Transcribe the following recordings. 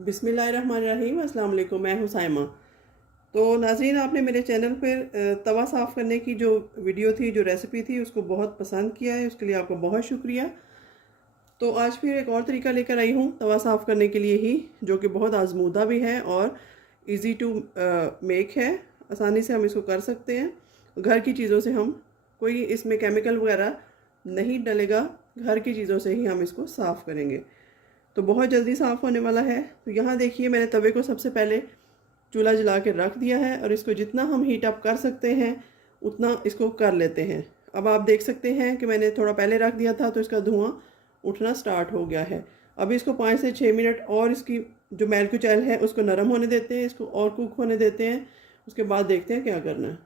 बिस्मिल्लाहिर्रहमानिर्रहीम। अस्सलाम वालेकुम। मैं हूँ साइमा। तो नाज़रीन, आपने मेरे चैनल पर तवा साफ़ करने की जो वीडियो थी, जो रेसिपी थी, उसको बहुत पसंद किया है। उसके लिए आपको बहुत शुक्रिया। तो आज फिर एक और तरीका लेकर आई हूँ तवा साफ़ करने के लिए ही, जो कि बहुत आजमूदा भी है और इजी टू मेक है। आसानी से हम इसको कर सकते हैं। घर की चीज़ों से हम, कोई इसमें केमिकल वगैरह नहीं डलेगा, घर की चीज़ों से ही हम इसको साफ़ करेंगे। तो बहुत जल्दी साफ़ होने वाला है। तो यहाँ देखिए, मैंने तवे को सबसे पहले चूल्हा जला के रख दिया है और इसको जितना हम हीट अप कर सकते हैं उतना इसको कर लेते हैं। अब आप देख सकते हैं कि मैंने थोड़ा पहले रख दिया था तो इसका धुआं उठना स्टार्ट हो गया है। अभी इसको 5 से 6 मिनट और इसकी जो मैलकुचैल है उसको नरम होने देते हैं, इसको और कुक होने देते हैं। उसके बाद देखते हैं क्या करना है।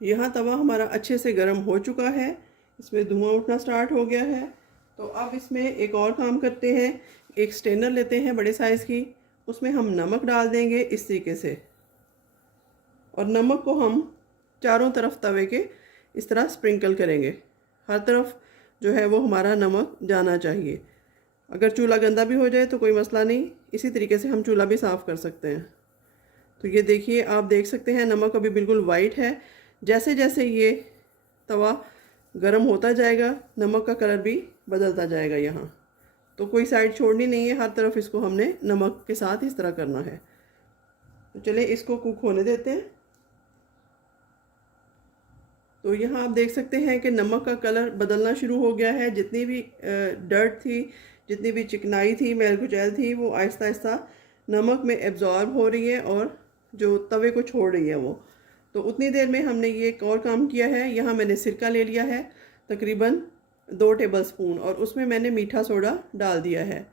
यहाँ तवा हमारा अच्छे से गर्म हो चुका है, इसमें धुआं उठना स्टार्ट हो गया है। तो अब इसमें एक और काम करते हैं। एक स्ट्रेनर लेते हैं बड़े साइज़ की, उसमें हम नमक डाल देंगे इस तरीके से, और नमक को हम चारों तरफ तवे के इस तरह स्प्रिंकल करेंगे। हर तरफ जो है वो हमारा नमक जाना चाहिए। अगर चूल्हा गंदा भी हो जाए तो कोई मसला नहीं, इसी तरीके से हम चूल्हा भी साफ़ कर सकते हैं। तो ये देखिए, आप देख सकते हैं नमक अभी बिल्कुल वाइट है। जैसे जैसे ये तवा गर्म होता जाएगा नमक का कलर भी बदलता जाएगा। यहाँ तो कोई साइड छोड़नी नहीं है, हर तरफ इसको हमने नमक के साथ इस तरह करना है। तो चलिए इसको कुक होने देते हैं। तो यहाँ आप देख सकते हैं कि नमक का कलर बदलना शुरू हो गया है। जितनी भी डर्ट थी, जितनी भी चिकनाई थी, मैलकुचैल थी, वो आहिस्ता आहिस्ता नमक में एब्जॉर्ब हो रही है और जो तवे को छोड़ रही है वो। तो उतनी देर में हमने ये एक और काम किया है। यहाँ मैंने सिरका ले लिया है तकरीबन 2 टेबलस्पून, और उसमें मैंने मीठा सोडा डाल दिया है।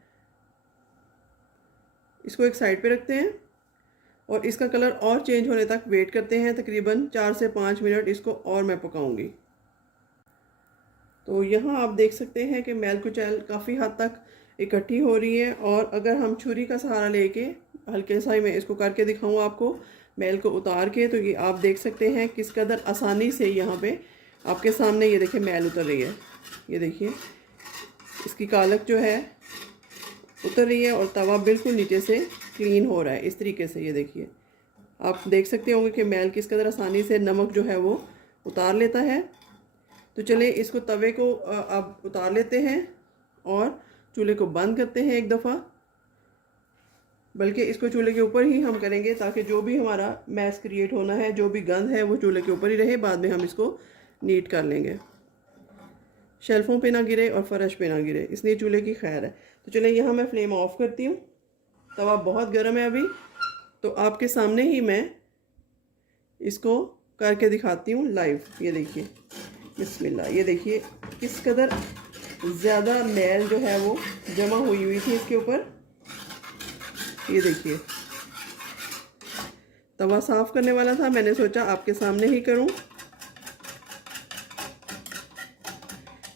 इसको एक साइड पे रखते हैं और इसका कलर और चेंज होने तक वेट करते हैं। तकरीबन 4 से 5 मिनट इसको और मैं पकाऊंगी। तो यहाँ आप देख सकते हैं कि मैलकुचैल काफ़ी हद तक इकट्ठी हो रही है, और अगर हम छुरी का सहारा लेके हल्के सा ही मैं इसको करके दिखाऊँ आपको, मैल को उतार के, तो ये आप देख सकते हैं किस कदर आसानी से यहाँ पे आपके सामने ये देखिए मैल उतर रही है। ये देखिए इसकी कालक जो है उतर रही है और तवा बिल्कुल नीचे से क्लीन हो रहा है इस तरीके से। ये देखिए, आप देख सकते होंगे कि मैल किस कदर आसानी से नमक जो है वो उतार लेता है। तो चलिए इसको तवे को अब उतार लेते हैं और चूल्हे को बंद करते हैं एक दफ़ा। बल्कि इसको चूल्हे के ऊपर ही हम करेंगे ताकि जो भी हमारा मैस क्रिएट होना है, जो भी गंद है, वो चूल्हे के ऊपर ही रहे। बाद में हम इसको नीट कर लेंगे, शेल्फों पे ना गिरे और फर्श पे ना गिरे, इसलिए चूल्हे की खैर है। तो चलिए यहाँ मैं फ्लेम ऑफ करती हूँ। तवा बहुत गर्म है अभी, तो आपके सामने ही मैं इसको करके दिखाती हूँ लाइव। ये देखिए, बिस्मिल्लाह। ये देखिए किस कदर ज़्यादा मैल जो है वो जमा हुई थी इसके ऊपर। ये देखिए, तवा साफ़ करने वाला था, मैंने सोचा आपके सामने ही करूं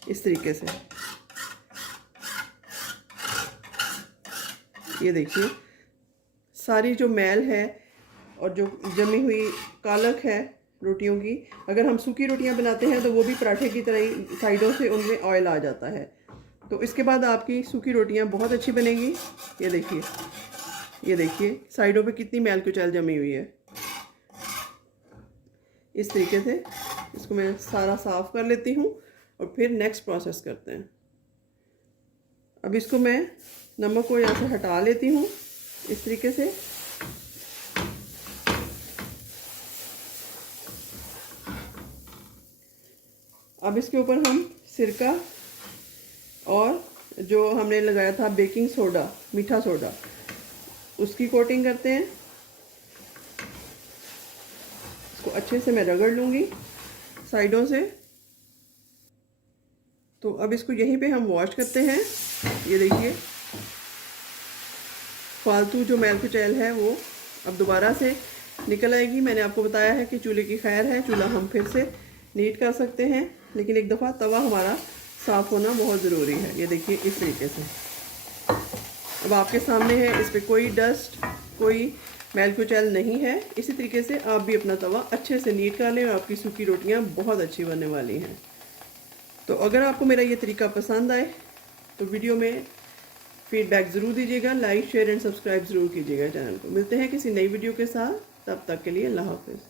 इस तरीके से। ये देखिए सारी जो मैल है और जो जमी हुई कालक है रोटियों की, अगर हम सूखी रोटियां बनाते हैं तो वो भी पराठे की तरह ही साइडों से उनमें ऑयल आ जाता है। तो इसके बाद आपकी सूखी रोटियां बहुत अच्छी बनेंगी। ये देखिए, ये देखिए साइडों पे कितनी मैलकुचैल जमी हुई है। इस तरीके से इसको मैं सारा साफ़ कर लेती हूँ और फिर नेक्स्ट प्रोसेस करते हैं। अब इसको मैं नमक को यहाँ से हटा लेती हूँ इस तरीके से। अब इसके ऊपर हम सिरका और जो हमने लगाया था बेकिंग सोडा, मीठा सोडा, उसकी कोटिंग करते हैं। इसको अच्छे से मैं रगड़ लूँगी साइडों से। तो अब इसको यहीं पे हम वॉश करते हैं। ये देखिए फालतू जो मैलकुचैल है वो अब दोबारा से निकल आएगी। मैंने आपको बताया है कि चूल्हे की खैर है, चूल्हा हम फिर से नीट कर सकते हैं, लेकिन एक दफ़ा तवा हमारा साफ़ होना बहुत ज़रूरी है। ये देखिए इस तरीके से अब आपके सामने है, इस पर कोई डस्ट, कोई मैलकुचैल नहीं है। इसी तरीके से आप भी अपना तवा अच्छे से नीट कर लें और आपकी सूखी रोटियां बहुत अच्छी बनने वाली हैं। तो अगर आपको मेरा ये तरीका पसंद आए तो वीडियो में फीडबैक ज़रूर दीजिएगा, लाइक शेयर एंड सब्सक्राइब ज़रूर कीजिएगा चैनल को। मिलते हैं किसी नई वीडियो के साथ, तब तक के लिए अल्लाह हाफिज़।